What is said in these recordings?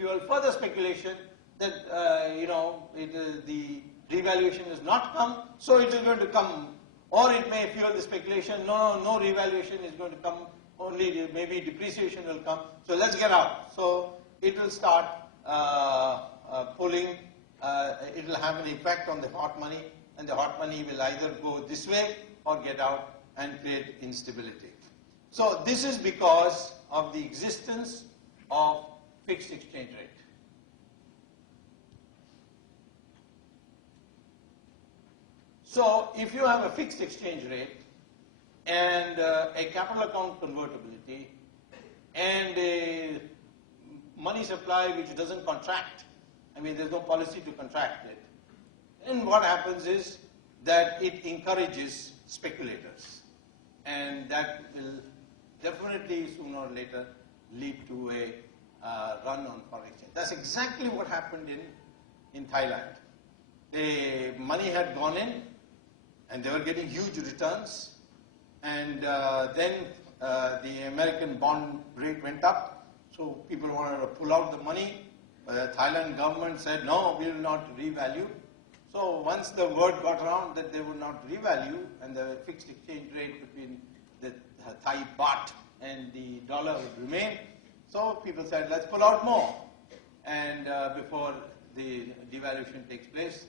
fuel further speculation that the revaluation has not come, so it is going to come, or it may fuel the speculation, no revaluation is going to come, only maybe depreciation will come, so let's get out. So it will start pulling, it will have an effect on the hot money, and the hot money will either go this way or get out and create instability. So this is because of the existence of fixed exchange rate. So if you have a fixed exchange rate and a capital account convertibility and a money supply which doesn't contract, I mean there's no policy to contract it, then what happens is that it encourages speculators, and that will definitely sooner or later lead to a run on foreign exchange. That's exactly what happened in Thailand. The money had gone in and they were getting huge returns, and then the American bond rate went up, so people wanted to pull out the money. The Thailand government said, no, we will not revalue. So once the word got around that they would not revalue, and the fixed exchange rate between the Thai baht and the dollar would remain, so people said, let's pull out more, and before the devaluation takes place,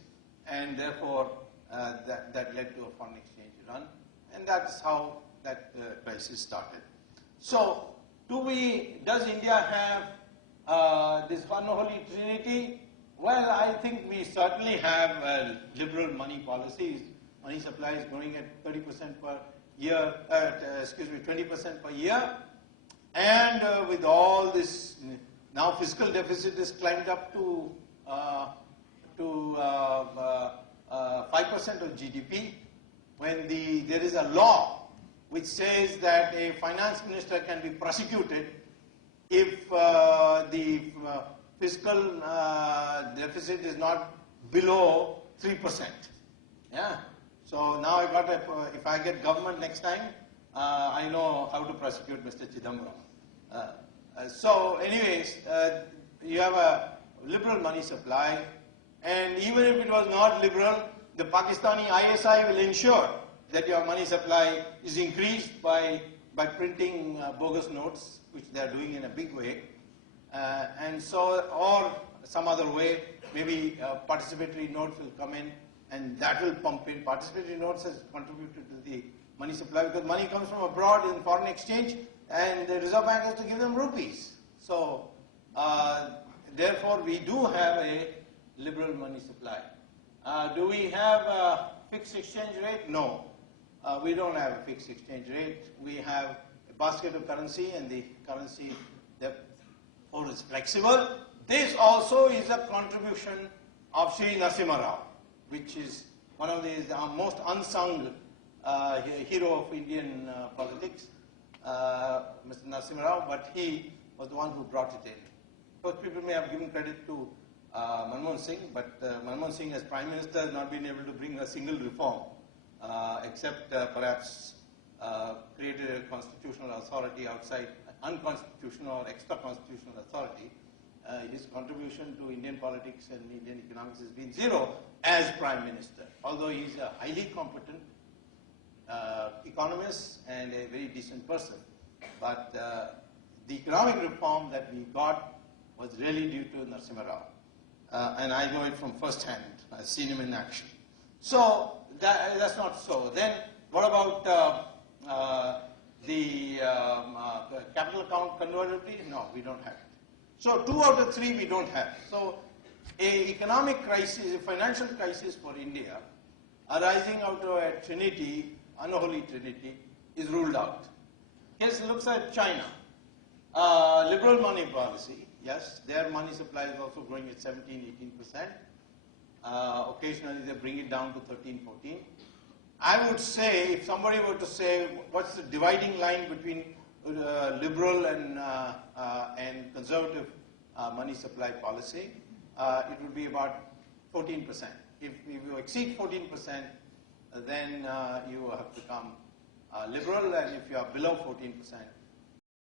and therefore that led to a foreign exchange run, and that's how that crisis started. So does India have this unholy trinity? Well, I think we certainly have liberal money policies. Money supply is growing at 30% per year, 20% per year. And with all this, now fiscal deficit is climbed up to 5% of GDP, when there is a law which says that a finance minister can be prosecuted if the fiscal deficit is not below 3%. Yeah. So now if I get government next time, I know how to prosecute Mr. Chidambaram. So anyways, you have a liberal money supply, and even if it was not liberal, the Pakistani ISI will ensure that your money supply is increased by printing bogus notes, which they are doing in a big way. And so, or some other way, maybe participatory notes will come in, and that will pump in. Participatory notes has contributed to the money supply because money comes from abroad in foreign exchange, and the Reserve Bank has to give them rupees. So, therefore, we do have a liberal money supply. Do we have a fixed exchange rate? No. We don't have a fixed exchange rate. We have a basket of currency, and the currency therefore is flexible. This also is a contribution of Sri Narasimha Rao, which is one of the most unsung hero of Indian politics, Mr. Narasimha Rao, but he was the one who brought it in. Of course, people may have given credit to Manmohan Singh, but Manmohan Singh as Prime Minister has not been able to bring a single reform, except perhaps created a constitutional authority outside, unconstitutional or extra-constitutional authority. His contribution to Indian politics and Indian economics has been zero as Prime Minister, although he is a highly competent economist and a very decent person. But the economic reform that we got was really due to Narasimha Rao. And I know it from first hand. I've seen him in action. So that's not so. Then what about the capital account convertibility? No, we don't have it. So 2 out of 3 we don't have. So a economic crisis, a financial crisis for India arising out of a trinity, unholy trinity, is ruled out. Case looks at China. Liberal money policy, yes, their money supply is also growing at 17-18%. Occasionally they bring it down to 13-14. I would say, if somebody were to say, what's the dividing line between liberal and conservative money supply policy, it would be about 14%. If you exceed 14%, then you have become liberal, and if you are below 14%,